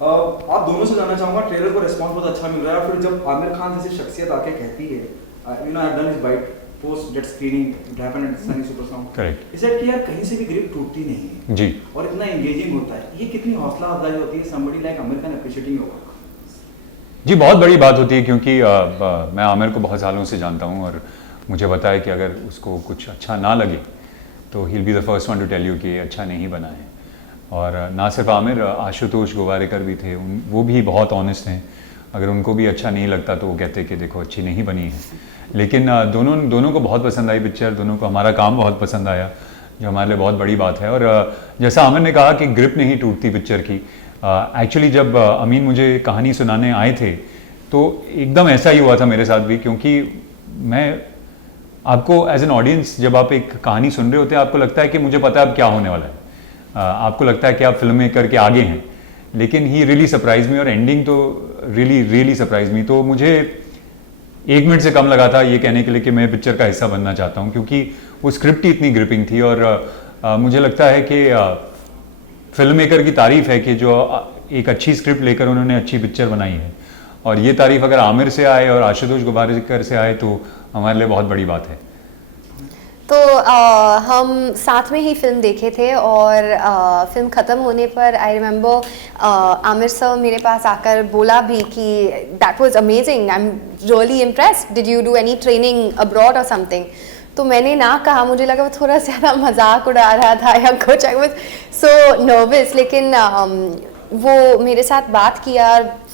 आप दोनों से जानना चाहूँगा, ट्रेलर को रिस्पॉन्स बहुत अच्छा मिल रहा है, और फिर जब आमिर खान जैसी शख्सियत आके कहती है, you know I have done his bite post that screening it happened at Sunny Super Sound, correct, इसे कि यार कहीं से भी ग्रिप टूटती नहीं है जी और इतना एंगेजिंग होता है, ये कितनी हौसला अफजाई होती है somebody like Aamir Khan appreciating your work? जी, बहुत बड़ी बात होती है क्योंकि मैं आमिर को बहुत सालों से जानता हूँ और मुझे पता है कि अगर उसको कुछ अच्छा ना लगे तो ही will be the first one to tell you कि ये अच्छा नहीं बना है। और ना सिर्फ आमिर, आशुतोष गोवारिकर भी थे, वो भी बहुत ऑनेस्ट हैं। अगर उनको भी अच्छा नहीं लगता तो वो कहते कि देखो अच्छी नहीं बनी है। लेकिन दोनों को बहुत पसंद आई पिक्चर, दोनों को हमारा काम बहुत पसंद आया, जो हमारे लिए बहुत बड़ी बात है। और जैसा आमिर ने कहा कि ग्रिप नहीं टूटती पिक्चर की, एक्चुअली जब अमीन मुझे कहानी सुनाने आए थे तो एकदम ऐसा ही हुआ था मेरे साथ भी, क्योंकि मैं आपको एज एन ऑडियंस जब आप एक कहानी सुन रहे होते हैं आपको लगता है कि मुझे पता है अब क्या होने वाला है, आपको लगता है कि आप फिल्म मेकर के आगे हैं, लेकिन ही रियली सरप्राइज मी और एंडिंग तो रियली सरप्राइज मी। तो मुझे 1 मिनट से कम लगा था ये कहने के लिए कि मैं पिक्चर का हिस्सा बनना चाहता हूँ, क्योंकि वो स्क्रिप्ट ही इतनी ग्रिपिंग थी। और मुझे लगता है कि फिल्म मेकर की तारीफ है कि जो एक अच्छी स्क्रिप्ट लेकर उन्होंने अच्छी पिक्चर बनाई है, और ये तारीफ अगर आमिर से आए और आशुतोष गोवारिकर से आए तो हमारे लिए बहुत बड़ी बात है। तो हम साथ में ही फिल्म देखे थे और फिल्म ख़त्म होने पर आई रिमेंबर आमिर सर मेरे पास आकर बोला भी कि that was amazing, I am really impressed, did you do any training abroad और समथिंग? तो मैंने ना कहा, मुझे लगा वो थोड़ा ज़्यादा मजाक उड़ा रहा था या कुछ, आई वाज सो नर्वस। लेकिन वो मेरे साथ बात किया,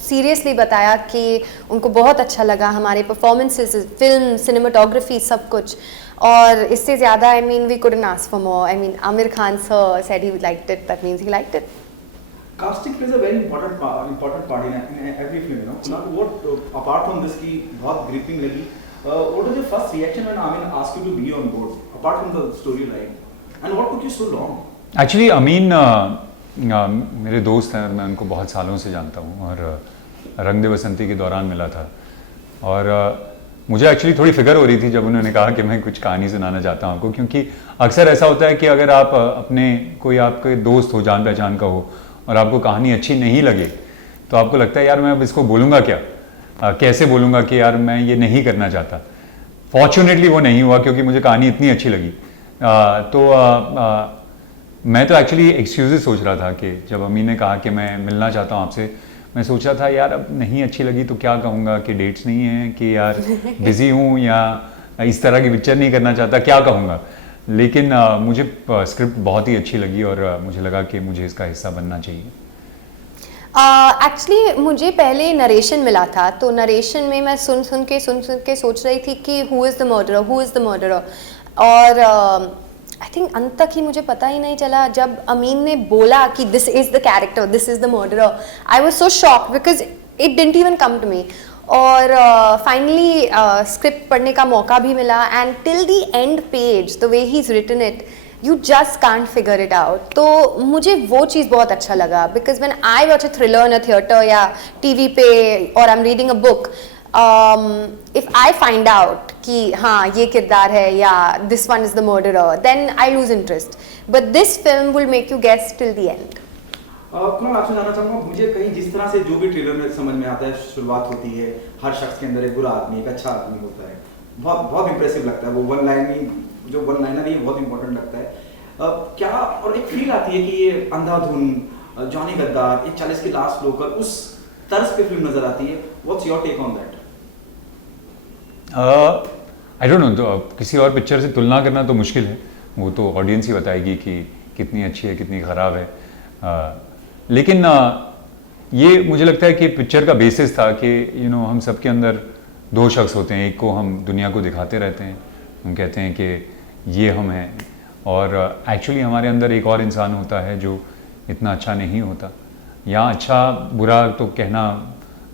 सीरियसली बताया कि उनको बहुत अच्छा लगा हमारे परफॉर्मेंसेस, फिल्म, सिनेमाटोग्राफी, सब कुछ। और इससे ज़्यादा I mean we couldn't ask for more. I mean Aamir Khan sir said he liked it, that means he liked it. Casting plays a very important part in every film, you know. Now, what apart from this की बहुत gripping लगी, what was your first reaction when Amin asked you to be on board, apart from the storyline, and what took you so long? Actually Amin मेरे दोस्त हैं और मैं उनको बहुत सालों से जानता हूँ, और रंग दे बसंती के दौरान मिला था। और मुझे एक्चुअली थोड़ी फिक्र हो रही थी जब उन्होंने कहा कि मैं कुछ कहानी सुनाना चाहता हूँ आपको, क्योंकि अक्सर ऐसा होता है कि अगर आप अपने कोई आपके दोस्त हो, जान पहचान का हो, और आपको कहानी अच्छी नहीं लगे तो आपको लगता है यार मैं अब इसको बोलूँगा क्या, कैसे बोलूँगा कि यार मैं ये नहीं करना चाहता। फॉर्चुनेटली वो नहीं हुआ क्योंकि मुझे कहानी इतनी अच्छी लगी। मैं तो एक्चुअली एक्सक्यूजेस सोच रहा था कि जब अम्मी ने कहा कि मैं मिलना चाहता हूँ आपसे, मैं सोच रहा था यार अब नहीं अच्छी लगी तो क्या कहूँगा कि डेट्स नहीं हैं, कि यार बिज़ी हूँ, या इस तरह की पिक्चर नहीं करना चाहता, क्या कहूँगा। लेकिन मुझे स्क्रिप्ट बहुत ही अच्छी लगी और मुझे लगा कि मुझे इसका हिस्सा बनना चाहिए। एक्चुअली मुझे पहले नरेशन मिला था, तो नरेशन में मैं सुन के सोच रही थी कि हु इज़ द मर्डरर, और आई थिंक अंत तक ही मुझे पता ही नहीं चला। जब अमीन ने बोला कि this is the character, this is the murderer, I was so shocked because it didn't even come to me. और फाइनली स्क्रिप्ट पढ़ने का मौका भी मिला, and till the end page the way he is written it, you just can't figure it out. तो मुझे वो चीज़ बहुत अच्छा लगा, because when I watch a thriller in a theatre या टीवी पे, और I am reading a book, if I find out कि हाँ ये किरदार है या this one is the murderer, then I lose interest. But this film will make you guess till the end. Kunal, आपसे जानना चाहूँगा, मुझे कहीं जिस तरह से जो भी ट्रेलर में समझ में आता है, शुरुआत होती है हर शख्स के अंदर एक बुरा आदमी, एक अच्छा आदमी होता है, बहुत इंप्रेसिव लगता है वो वन लाइनर ही बहुत इंपॉर्टेंट लगता है। क्या और एक फील आती है कि ये अंधाधुन, जॉनी गद्दार, एक 40 की लास्ट लोकल, उस तर्ज पे फिल्म नजर आती है। What's your take on that? I don't know, किसी और पिक्चर से तुलना करना तो मुश्किल है, वो तो ऑडियंस ही बताएगी कि कितनी अच्छी है कितनी ख़राब है। लेकिन ये मुझे लगता है कि पिक्चर का बेसिस था कि यू नो हम सब के अंदर 2 शख्स होते हैं, एक को हम दुनिया को दिखाते रहते हैं, हम कहते हैं कि ये हम हैं, और एक्चुअली हमारे अंदर एक और इंसान होता है जो इतना अच्छा नहीं होता, या अच्छा बुरा तो कहना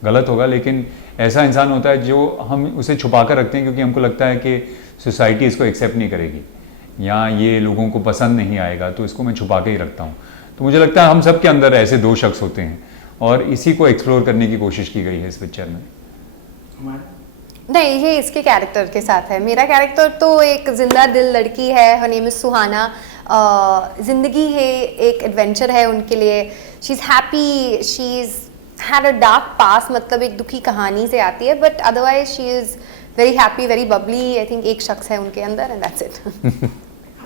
गलत होगा, लेकिन ऐसा इंसान होता है जो हम उसे छुपा कर रखते हैं क्योंकि हमको लगता है कि सोसाइटी इसको एक्सेप्ट नहीं करेगी या ये लोगों को पसंद नहीं आएगा, तो इसको मैं छुपा के ही रखता हूँ। तो मुझे लगता है हम सब के अंदर ऐसे 2 शख्स होते हैं और इसी को एक्सप्लोर करने की कोशिश की गई है इस पिक्चर में। नहीं, ये इसके कैरेक्टर के साथ है। मेरा कैरेक्टर तो एक जिंदा दिल लड़की है, हर नेम इज सुहाना। जिंदगी है, एक एडवेंचर है उनके लिए। She is happy, she is had a dark past, मतलब एक दुखी कहानी से आती है, but otherwise she is very happy, very bubbly. I think एक शख्स है उनके अंदर and that's it.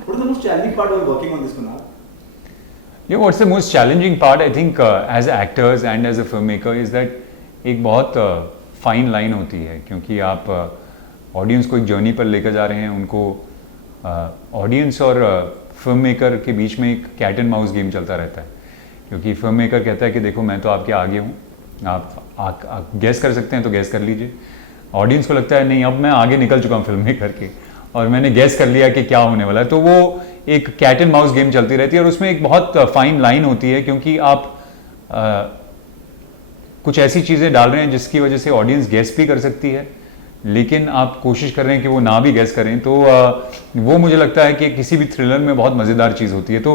What is the most challenging part while working on this, Kunal? Yeah, what's the most challenging part, I think, as actors and as a filmmaker is that एक बहुत fine line होती है, क्योंकि आप audience को एक journey पर लेकर जा रहे हैं। उनको ऑडियंस और फिल्म मेकर के बीच में एक कैट एंड माउस गेम चलता रहता है, क्योंकि फिल्म मेकर कहता है कि देखो मैं तो आपके आगे हूँ, आप गैस कर सकते हैं तो गैस कर लीजिए। ऑडियंस को लगता है नहीं, अब मैं आगे निकल चुका हूँ फिल्म मेकर के और मैंने गैस कर लिया कि क्या होने वाला है। तो वो एक कैट एंड माउस गेम चलती रहती है और उसमें एक बहुत फाइन लाइन होती है, क्योंकि आप कुछ ऐसी चीज़ें डाल रहे हैं जिसकी वजह से ऑडियंस गैस भी कर सकती है, लेकिन आप कोशिश कर रहे हैं कि वो ना भी गैस करें। तो वो मुझे लगता है कि किसी भी थ्रिलर में बहुत मज़ेदार चीज़ होती है। तो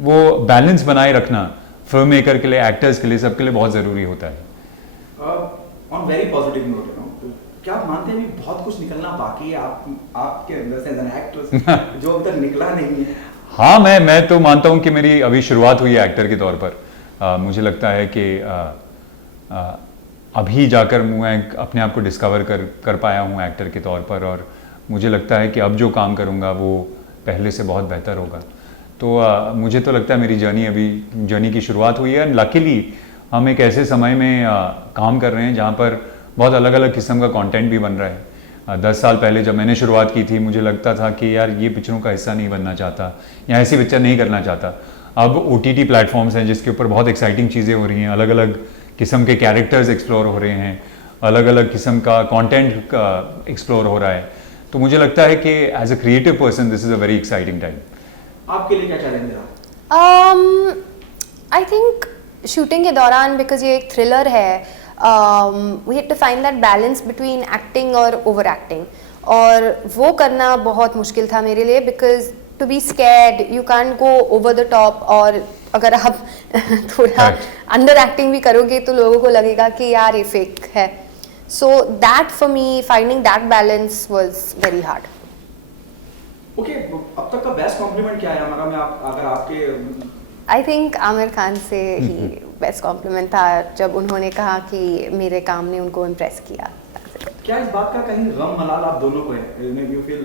वो बैलेंस बनाए रखना फिल्म मेकर के लिए, एक्टर्स के लिए, सबके लिए बहुत ज़रूरी होता है। ऑन वेरी पॉजिटिव नोट, क्या आप मानते हैं अभी बहुत कुछ निकलना बाकी है आपके अंदर से एज एन एक्टर जो अब तक निकला नहीं है? हाँ, मैं तो मानता हूँ कि मेरी अभी शुरुआत हुई है एक्टर के तौर पर। मुझे लगता है कि अभी जाकर मैं अपने आप को डिस्कवर कर पाया हूँ एक्टर के तौर पर, और मुझे लगता है कि अब जो काम करूँगा वो पहले से बहुत बेहतर होगा। तो मुझे तो लगता है मेरी जर्नी की शुरुआत हुई है। लकीली हम एक ऐसे समय में काम कर रहे हैं जहाँ पर बहुत अलग अलग किस्म का कंटेंट भी बन रहा है। 10 साल पहले जब मैंने शुरुआत की थी, मुझे लगता था कि यार ये पिक्चरों का हिस्सा नहीं बनना चाहता या ऐसी पिक्चर नहीं करना चाहता। अब OTT प्लेटफॉर्म्स हैं जिसके ऊपर बहुत एक्साइटिंग चीज़ें हो रही हैं, अलग अलग किस्म के कैरेक्टर्स एक्सप्लोर हो रहे हैं, अलग अलग किस्म का कंटेंट एक्सप्लोर हो रहा है। तो मुझे लगता है कि as a creative person this is a very exciting time. आपके लिए क्या चैलेंज रहा? आई थिंक शूटिंग के दौरान, बिकॉज ये एक थ्रिलर है, we had to find that balance between acting और ओवर एक्टिंग, और वो करना बहुत मुश्किल था मेरे लिए, because to be scared you can't go over the top, और अगर आप थोड़ा अंडर एक्टिंग भी करोगे तो लोगों को लगेगा कि यार ये फेक है। So that for me, finding that balance was very hard. Okay, अब तक का बेस्ट कॉम्प्लीमेंट क्या है हमारा में अगर आपके? आई थिंक आमिर खान से ही बेस्ट कॉम्प्लीमेंट था जब उन्होंने कहा कि मेरे काम ने उनको इम्प्रेस किया। क्या इस बात का कहीं गम मलाल आप दोनों को है? यू फील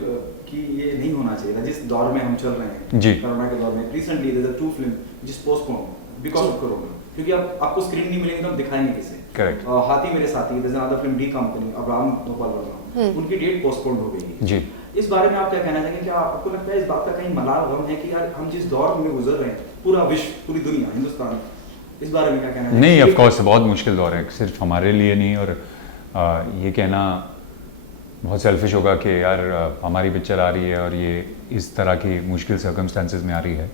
कि ये नहीं होना चाहिए था जिस दौर में हम चल रहे हैं जी, कोरोना के दौर में? रिसेंटली देयर आर 2 फिल्म जिस पोस्टपोन बिकॉज़ ऑफ कोरोना, क्योंकि अब आपको स्क्रीन नहीं मिलेगी तो हम दिखाएंगे किसे? Correct. Haathi Mere Saathi, there is another film, D company, Abraham Gopal Varma, उनकी डेट पोस्टपोन हो गई है जी। इस बारे में आप क्या कहना चाहेंगे? क्या आपको लगता है इस बात का कहीं मलाल गम है कि यार हम जिस दौर में गुजर रहे हैं, पूरा विश्व, पूरी दुनिया, हिंदुस्तान, इस बारे में क्या कहना चाहिए? नहीं, ऑफ कोर्स बहुत मुश्किल दौर है, सिर्फ हमारे लिए नहीं, और ये कहना बहुत सेल्फिश होगा कि यार हमारी पिक्चर आ रही है और ये इस तरह की मुश्किल सर्कमस्टेंसेस में आ रही है।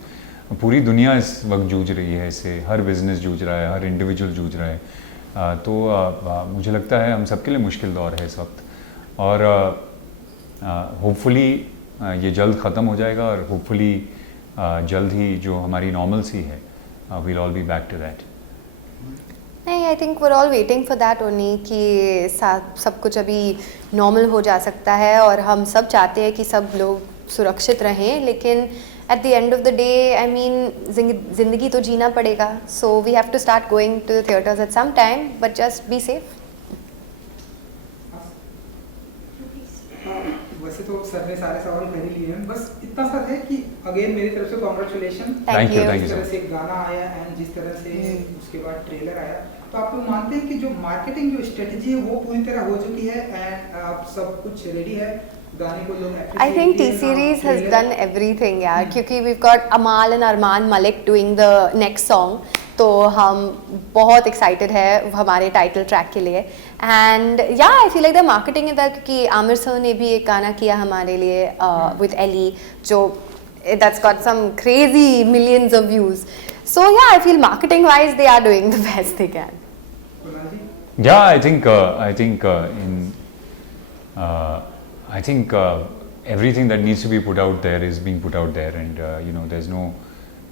पूरी दुनिया इस वक्त जूझ रही है इससे, हर बिज़नेस जूझ रहा है, हर इंडिविजुअल जूझ रहा है। तो मुझे लगता है हम सबके लिए मुश्किल दौर है इस वक्त, और होपफुली ये जल्द ख़त्म हो जाएगा, और होपफुली जल्द ही जो हमारी नॉर्मल सी है, we'll all be back to that. नहीं, I think we are all waiting for that only, कि सब कुछ अभी नॉर्मल हो जा सकता है, और हम सब चाहते हैं कि सब लोग सुरक्षित रहें, लेकिन at the end of the day I mean ज़िंदगी तो जीना पड़ेगा। So we have to start going to the theatres at some time, but just be safe. वैसे तो सर ने सारे सवाल कर ही लिए हैं, बस इतना सा है कि अगेन मेरी तरफ से कॉन्ग्रेचुलेशन। थैंक यू जिस तरह से गाना आया एंड जिस तरह से उसके बाद ट्रेलर आया, तो आप लोग मानते हैं कि जो मार्केटिंग जो स्ट्रेटजी है वो पूरी तरह हो चुकी है एंड आप सब कुछ रेडी है, गाने को लोग I think T Series has done everything यार, क्योंकि we got Amaal and Armaan Malik doing the next song, तो हम बहुत एक्साइटेड है हमारे टाइटल ट्रैक के लिए। एंड या I feel like the marketing is that, क्योंकि आमिर सर ने भी एक गाना किया हमारे लिए विद एली, जो that's got some crazy millions of views. So yeah, I feel marketing wise they are doing the best they can. Yeah, I think everything that needs to be put out there is being put out there, and there's no,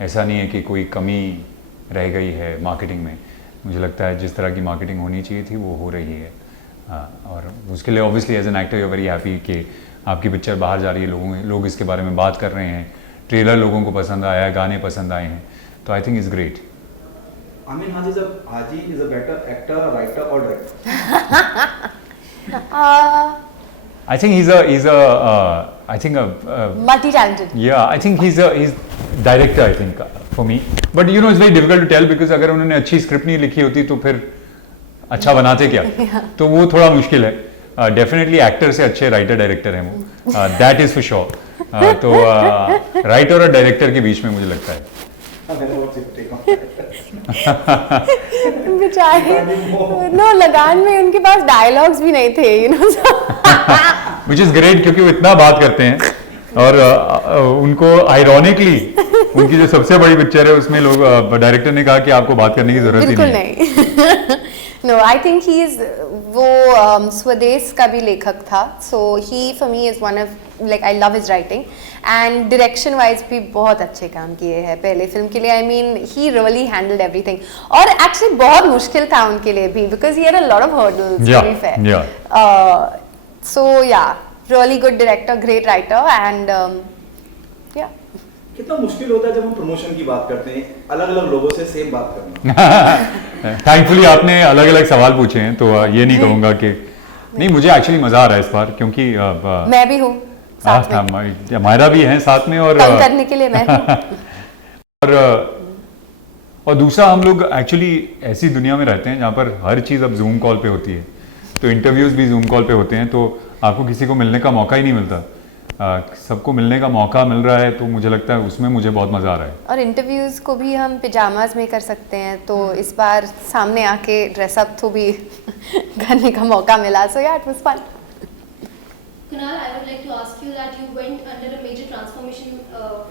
ऐसा नहीं है कि कोई कमी रह गई है marketing में। मुझे लगता है जिस तरह की मार्केटिंग होनी चाहिए थी वो हो रही है। और उसके लिए obviously as an actor you very happy कि आपकी पिक्चर बाहर जा रही है, लोग इसके बारे में बात कर रहे हैं, ट्रेलर लोगों को पसंद आया है, गाने पसंद आए हैं, तो I think is great. Amin Haji is a better actor, writer or director? I think he's a multi-talented. yeah, I think he's director, I think, for me. But you know, it's very difficult to tell because अगर उन्होंने अच्छी script नहीं लिखी होती तो फिर अच्छा बनाते क्या? तो वो थोड़ा मुश्किल है। डेफिनेटली एक्टर से अच्छे राइटर डायरेक्टर हैं वो, दैट इज फॉर श्योर। तो राइटर और डायरेक्टर के बीच में मुझे लगता है। बेचारे नो, लगान में उनके पास डायलॉग्स भी नहीं थे, you know. Which is great क्योंकि वो इतना बात करते हैं और उनको आयरॉनिकली उनकी जो सबसे बड़ी पिक्चर है उसमें लोग डायरेक्टर ने कहा कि आपको बात करने की जरूरत ही नहीं। No, I think he is वो स्वदेश का भी लेखक था, so he for me is one of, like I love his writing and direction wise भी बहुत अच्छे काम किए हैं पहले फिल्म के लिए। I mean he really handled everything, और एक्चुअली बहुत मुश्किल था उनके लिए भी because he had a lot of hurdles to be fair. So yeah, really good director, great writer and yeah. कितना मुश्किल होता है जब हम प्रमोशन की बात करते हैं, अलग अलग लोगों से सेम बात करना। थैंकफुली आपने अलग अलग सवाल पूछे हैं, तो ये नहीं कहूँगा कि नहीं, मुझे एक्चुअली मजा आ रहा है इस बार क्योंकि मैं भी हूँ साथ में, हमारा भी है साथ में, और तंग करने के लिए मैं हूँ। और दूसरा, हम लोग एक्चुअली ऐसी दुनिया में रहते हैं जहाँ पर हर चीज़ अब जूम कॉल पे होती है, तो इंटरव्यूज भी जूम कॉल पे होते हैं, तो आपको किसी को मिलने का मौका ही नहीं मिलता। सबको मिलने का मौका मिल रहा है, तो मुझे लगता है उसमें मुझे बहुत मज़ा आ रहा है। और इंटरव्यूज़ को भी हम पिजामाज में कर सकते हैं, तो इस बार सामने आके ड्रेसअप तो भी करने का मौका मिला, so yeah it was fun. Kunal, I would like to ask you that you went under a major transformation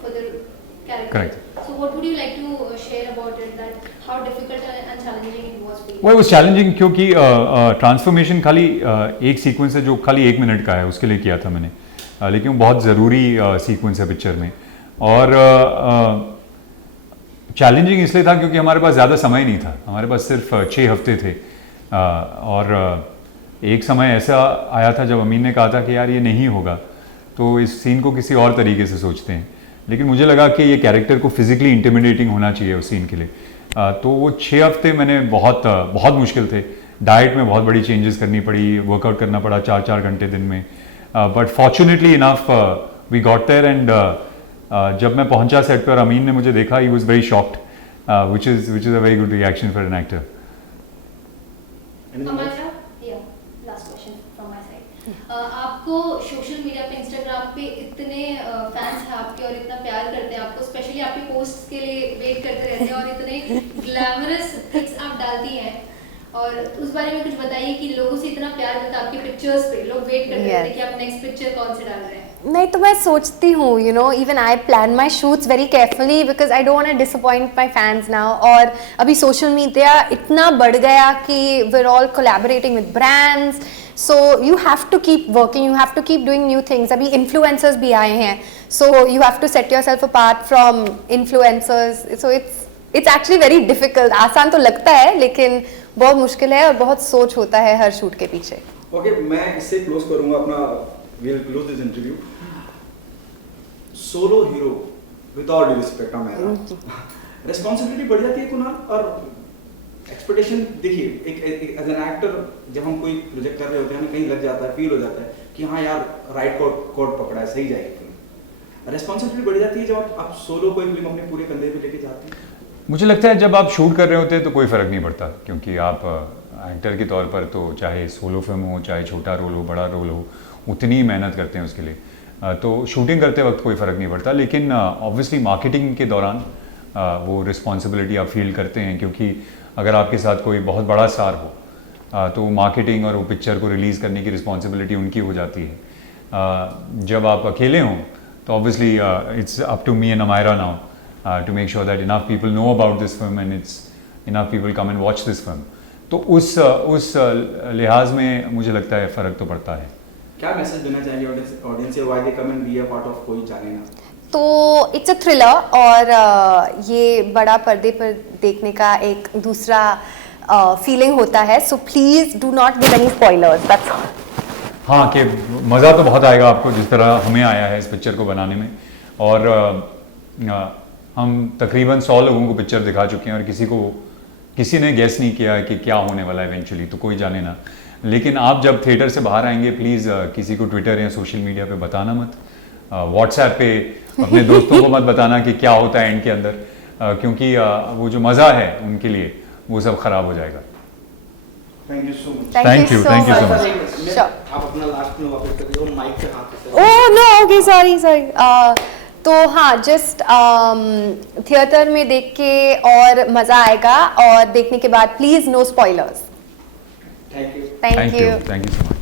for the character. Correct. So what would you like to share about it, that how difficult and challenging it was for you? वो challenging क्योंकि transformation खाली एक sequence है जो खाली 1 minute का है, उसके लिए किया था मैंने, लेकिन वो बहुत ज़रूरी सीक्वेंस है पिक्चर में। और चैलेंजिंग इसलिए था क्योंकि हमारे पास ज़्यादा समय नहीं था, हमारे पास सिर्फ 6 हफ्ते थे। और एक समय ऐसा आया था जब अमीन ने कहा था कि यार ये नहीं होगा, तो इस सीन को किसी और तरीके से सोचते हैं, लेकिन मुझे लगा कि ये कैरेक्टर को फिजिकली इंटिमिडेटिंग होना चाहिए उस सीन के लिए। तो वो 6 हफ्ते मैंने बहुत मुश्किल थे, डाइट में बहुत बड़ी चेंजेस करनी पड़ी, वर्कआउट करना पड़ा 4-4 घंटे दिन में, but fortunately enough we got there. And जब मैं पहुंचा सेट पर, अमीन ने मुझे देखा, he was very shocked, which is a very good reaction for an actor. Amanda, yeah, last question from my side. आपको सोशल मीडिया पे, इंस्टाग्राम पे इतने फैंस हैं आपके और इतना प्यार करते हैं आपको, स्पेशली आपके पोस्ट्स के लिए वेट करते रहते हैं और इतने ग्लैमरस पिक्स आप डालती हैं, और उस बारे में कुछ बताइए कि लोगों से इतना प्यार मिलता है आपकी पिक्चर्स पे, लोग वेट करते रहते हैं कि आप नेक्स्ट पिक्चर कौन से डाल रहे हैं। नहीं, तो मैं सोचती हूँ, you know, even I plan my shoots very carefully because I don't want to disappoint my fans now. और अभी सोशल मीडिया इतना बढ़ गया कि we are all collaborating with brands, so you have to keep working, you have to keep doing new things. अभी influencers भी आए हैं, so you have to set yourself apart from influencers, so it's actually very difficult. आसान तो लगता है लेकिन बहुत मुश्किल है और बहुत सोच होता है हर शूट के पीछे। ओके, मैं इससे क्लोज करूंगा अपना, will close this interview. Solo hero, with all due respect, responsibility बढ़ जाती है कुणाल, और एक्सपेक्टेशन देखिए, एक एज एन एक्टर जब हम कोई प्रोजेक्ट कर रहे होते हैं, हमें कहीं लग जाता है, फील हो जाता है कि हाँ यार राइट कोड पकड़ा है, सही जाएगी फिल्म। रिस्पॉन्सिबिलिटी बढ़ जाती है जब आप सोलो कोई फिल्म अपने पूरे कंधे पे लेके जाते हैं। मुझे लगता है जब आप शूट कर रहे होते हैं तो कोई फ़र्क नहीं पड़ता, क्योंकि आप एक्टर के तौर पर तो चाहे सोलो फिल्म हो, चाहे छोटा रोल हो, बड़ा रोल हो, उतनी ही मेहनत करते हैं उसके लिए, तो शूटिंग करते वक्त कोई फ़र्क नहीं पड़ता। लेकिन ऑब्वियसली मार्केटिंग के दौरान वो रिस्पॉन्सिबिलिटी आप फील करते हैं, क्योंकि अगर आपके साथ कोई बहुत बड़ा स्टार हो तो मार्केटिंग और वो पिक्चर को रिलीज़ करने की रिस्पॉन्सिबिलिटी उनकी हो जाती है। जब आप अकेले हों तो obviously it's up to me and Amaira now to make sure that enough people know about this film and it's enough people come and watch this film. तो उस लिहाज में मुझे लगता है फ़र्क तो पड़ता है। क्या मैसेज देना चाहेंगे ऑडियंस से, why they come and be a part of कोई जाने ना? तो इट्स अ थ्रिलर, और ये बड़ा पर्दे पर देखने का एक दूसरा फीलिंग होता है, so please do not give any spoilers, that's all. हाँ कि मज़ा तो बहुत आएगा आपको जिस तरह हमें आया है इस पिक्चर को बनाने में, और हम तकरीबन 100 लोगों को पिक्चर दिखा चुके हैं और किसी ने गेस नहीं किया है कि क्या होने वाला है इवेंचुअली, तो कोई जाने ना। लेकिन आप जब थिएटर से बाहर आएंगे प्लीज़ किसी को ट्विटर या सोशल मीडिया पे बताना मत, व्हाट्सएप पे अपने दोस्तों को मत बताना कि क्या होता है एंड के अंदर, क्योंकि वो जो मज़ा है उनके लिए वो सब ख़राब हो जाएगा। Thank you so much. Thank you so much. Sure. आप अपना लास्ट में वापस कर दियो माइक पे हाथ से। Oh no, okay sorry. तो हाँ, जस्ट थिएटर में देख के और मज़ा आएगा, और देखने के बाद please no spoilers. Thank you. Thank you. Thank you so much.